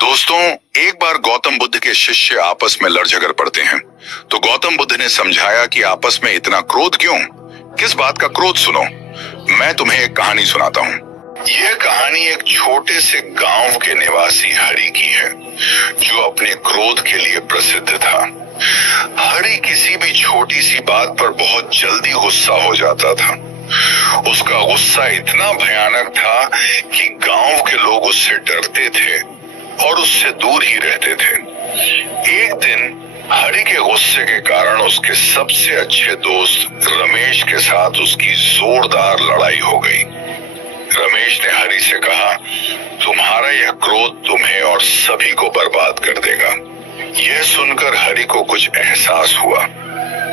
दोस्तों, एक बार गौतम बुद्ध के शिष्य आपस में लड़ झगड़ पड़ते हैं। तो गौतम बुद्ध ने समझाया कि आपस में इतना क्रोध क्यों, किस बात का क्रोध। सुनो, मैं तुम्हें एक कहानी सुनाता हूँ। यह कहानी एक छोटे से गांव के निवासी हरि की है, जो अपने क्रोध के लिए प्रसिद्ध था। हरि किसी भी छोटी सी बात पर बहुत जल्दी गुस्सा हो जाता था। उसका गुस्सा इतना भयानक था कि गांव के लोग उससे डरते थे और उससे दूर ही रहते थे। एक दिन हरि के गुस्से के कारण उसके सबसे अच्छे दोस्त रमेश के साथ उसकी जोरदार लड़ाई हो गई। रमेश ने हरि से कहा, तुम्हारा यह क्रोध तुम्हें और सभी को बर्बाद कर देगा। यह सुनकर हरि को कुछ एहसास हुआ,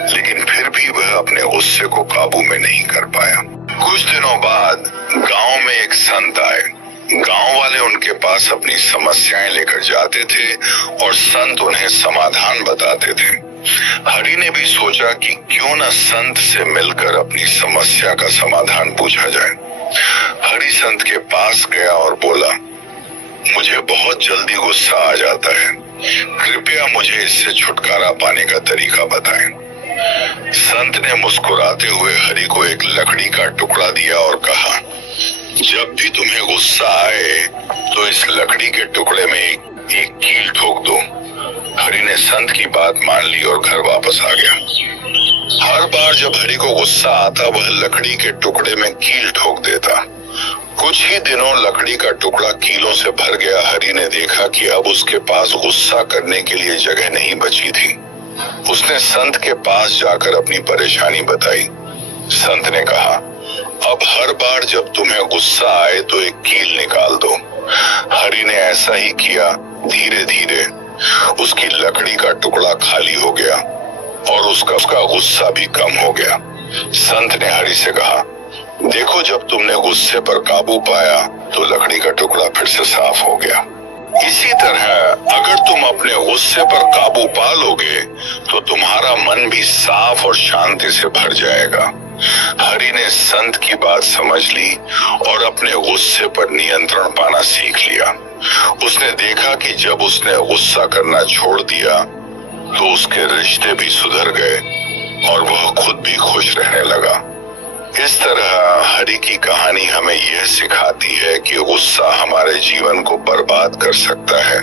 लेकिन फिर भी वह अपने गुस्से को काबू में नहीं कर पाया। कुछ दिनों बाद गांव में एक संत आए। गांव वाले उनके पास अपनी समस्याएं लेकर जाते थे और संत उन्हें समाधान बताते थे। हरि ने भी सोचा कि क्यों न संत से मिलकर अपनी समस्या का समाधान पूछा जाए। हरि संत के पास गया और बोला, मुझे बहुत जल्दी गुस्सा आ जाता है, कृपया मुझे इससे छुटकारा पाने का तरीका बताएं। संत ने मुस्कुराते हुए हरि को एक लकड़ी का टुकड़ा दिया और कहा, जब भी तुम्हें गुस्सा आए तो इस लकड़ी के टुकड़े में एक कील ठोक दो। हरि ने संत की बात मान ली और घर वापस आ गया। हर बार जब हरि को गुस्सा आता, वह लकड़ी के टुकड़े में कील ठोक देता। कुछ ही दिनों लकड़ी का टुकड़ा कीलों से भर गया। हरि ने देखा कि अब उसके पास गुस्सा करने के लिए जगह नहीं बची थी। उसने संत के पास जाकर अपनी परेशानी बताई। संत ने कहा, अब हर बार जब तुम्हें गुस्सा आए तो एक कील निकाल दो। हरि ने ऐसा ही किया। धीरे धीरे उसकी लकड़ी का टुकड़ा खाली हो गया और उसका गुस्सा भी कम हो गया। संत ने हरि से कहा, देखो, जब तुमने गुस्से पर काबू पाया तो लकड़ी का टुकड़ा फिर से साफ हो गया। इसी तरह अगर तुम अपने गुस्से पर काबू पा लोगे तो तुम्हारा मन भी साफ और शांति से भर जाएगा। हरि ने संत की बात समझ ली और अपने गुस्से पर नियंत्रण पाना सीख लिया। उसने देखा कि जब उसने गुस्सा करना छोड़ दिया तो उसके रिश्ते भी सुधर गए और वह खुद भी खुश रहने लगा। इस तरह हरि की कहानी हमें यह सिखाती है कि गुस्सा हमारे जीवन को बर्बाद कर सकता है,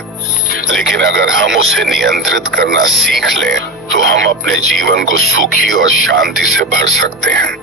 लेकिन अगर हम उसे नियंत्रित करना सीख लें तो हम अपने जीवन को सुखी और शांति से भर सकते हैं।